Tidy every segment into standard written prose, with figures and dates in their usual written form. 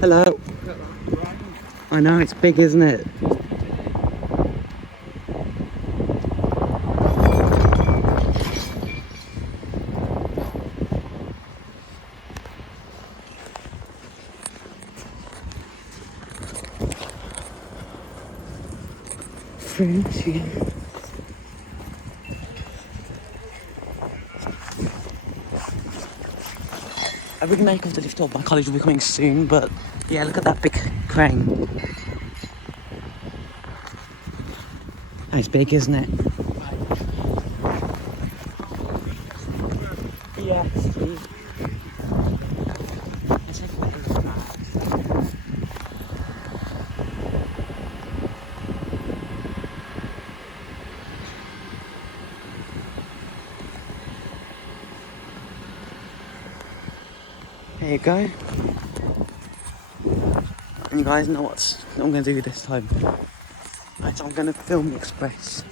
Hello. I know, it's big, isn't it? Frenchy. I really make to lift up. My college will be coming soon, but yeah, look at that big crane. It's big, isn't it? Yeah, it's big. Let's take a better look at that. There you go. And you guys know what I'm going to do this time. Right, so I'm going to film the Express.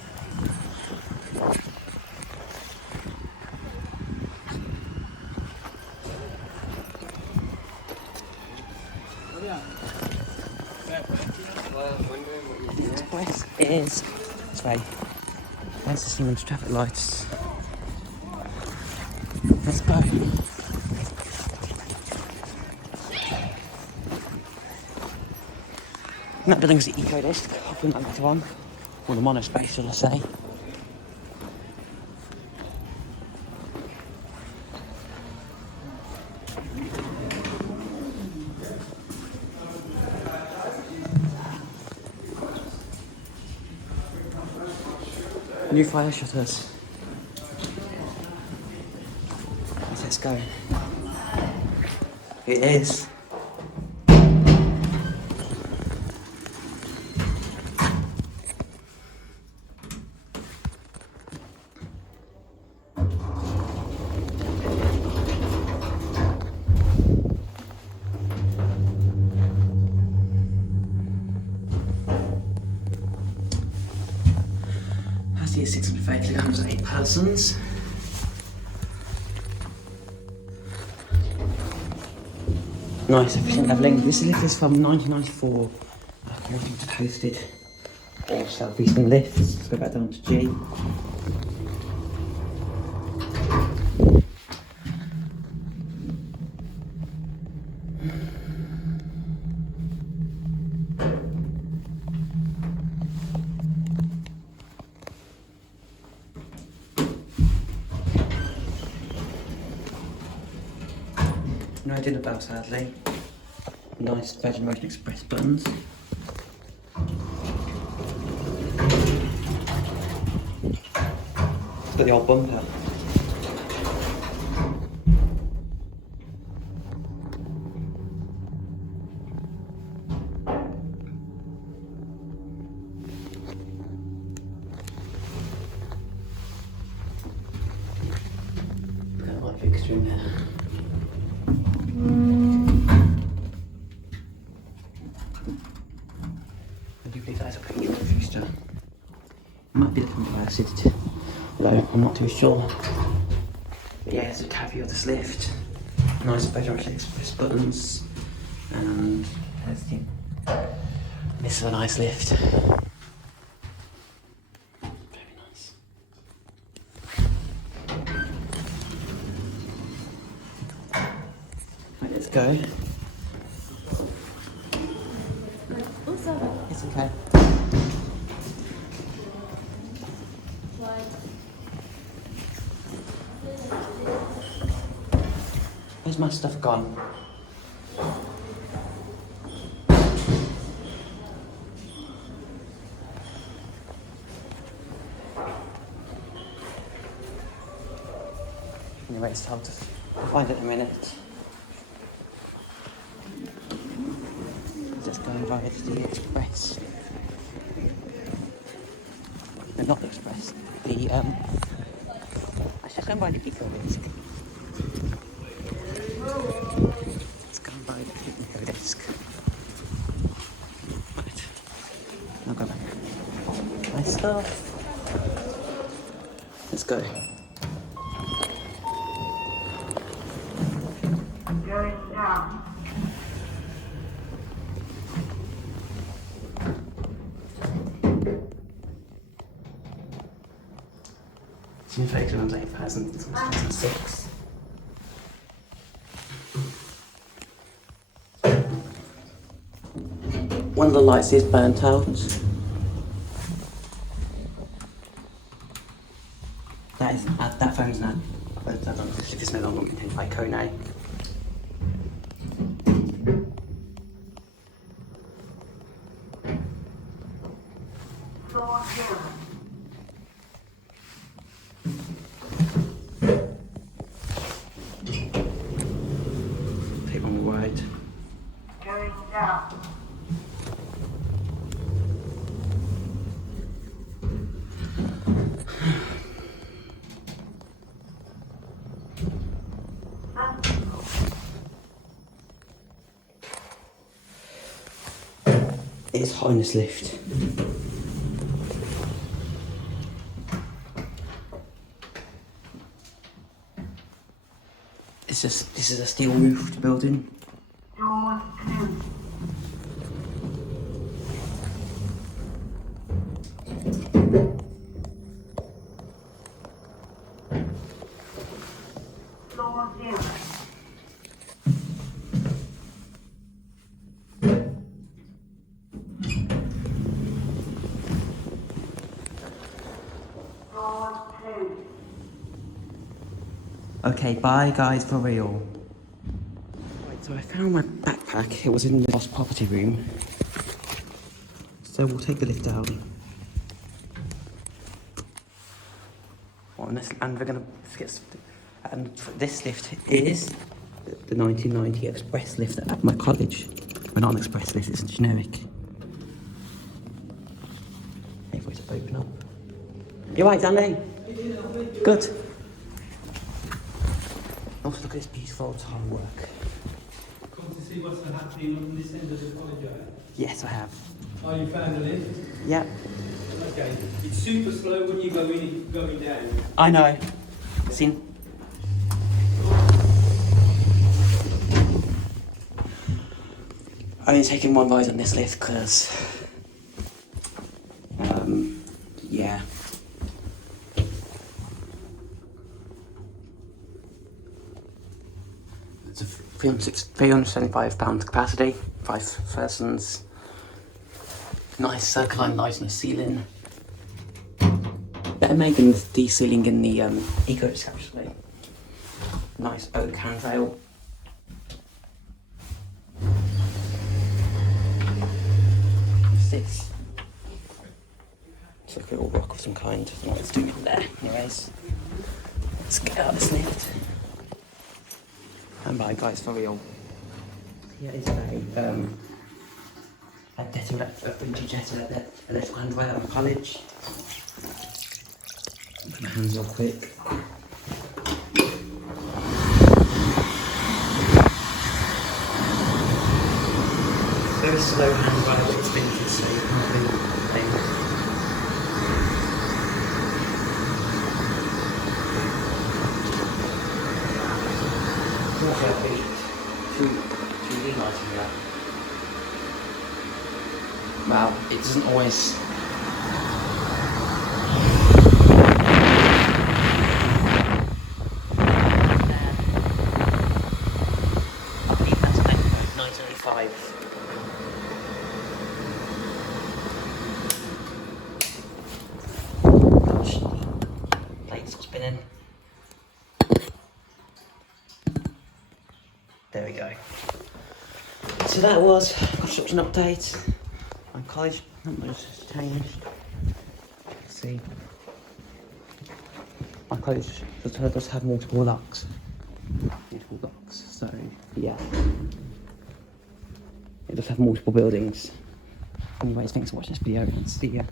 The Express is this way. There's the Siemens traffic lights. Let's go. And that building's the Eco Disc. I'll film that later on. Or the Monospace, shall I say. New fire shutters. Let's go. It is. Capacity is 650 kilograms, 8 persons. Nice, efficient levelling. This lift is from 1994. Everything's toasted. All south-eastern lifts. Let's go back down to G. No dinner bell, sadly. Nice Virgin Motion Express buttons. It's got the old bumper. Got a light fixture in there. I do believe that is a petrol fixture. It might be different where I sit, although I'm not too sure. But yeah, it's a caveat of this lift. Nice Federation Express buttons, and there's the. This is a nice lift. Very nice. Right, let's go. It's okay. Where's my stuff gone? Anyway, it's time to find it in a minute. Just going via the Express. No, not the Express. The I should go by the Eco Disc. Let's go by the Eco Disc. Right. I'll go back. My stuff. Let's go. Going down. 1930 around 8,000, 2006. One of the lights is burnt out. That phone's now, if it's no longer maintained by Kone. Take on the right. Going down. It's hot in this lift. This is a steel roofed building. Doors closed. Floor 0. Doors closed. Okay, bye guys, for real. Right, so I found my backpack. It was in the lost property room. So we'll take the lift down. And we're gonna get. And this lift is the 1990 express lift at my college. Well, not an express lift, it's generic. Wait for it to open up. You right, Danny? Good. Also, look at this beautiful tile work. Come to see what's happening on this end of the college, eh? Yes, I have. Oh, you found the lift? Yep. Okay. It's super slow when you go in, going down. I know. Seen. I'm only taking one ride on this lift because, yeah. It's a £375 capacity, 5 persons. Nice circular light on the ceiling. They're making the ceiling in the eco actually. Nice oak handrail. What's this? It's like a little rock of some kind. I don't know what it's doing in there. Anyways, let's get out of this lift. And bye guys, for real. Here is a vintage electrical handrail at college. Put my hands real quick. Very slow handrail, it's vintage, so you can't really blame it. Two lights in there. Wow, it doesn't always. I believe that's 1995. Gosh, plates are spinning. There we go. So that was construction update. My college numbers changed. Let's see. My college does have multiple locks. So yeah. It does have multiple buildings. Anyways, thanks for watching this video and see ya.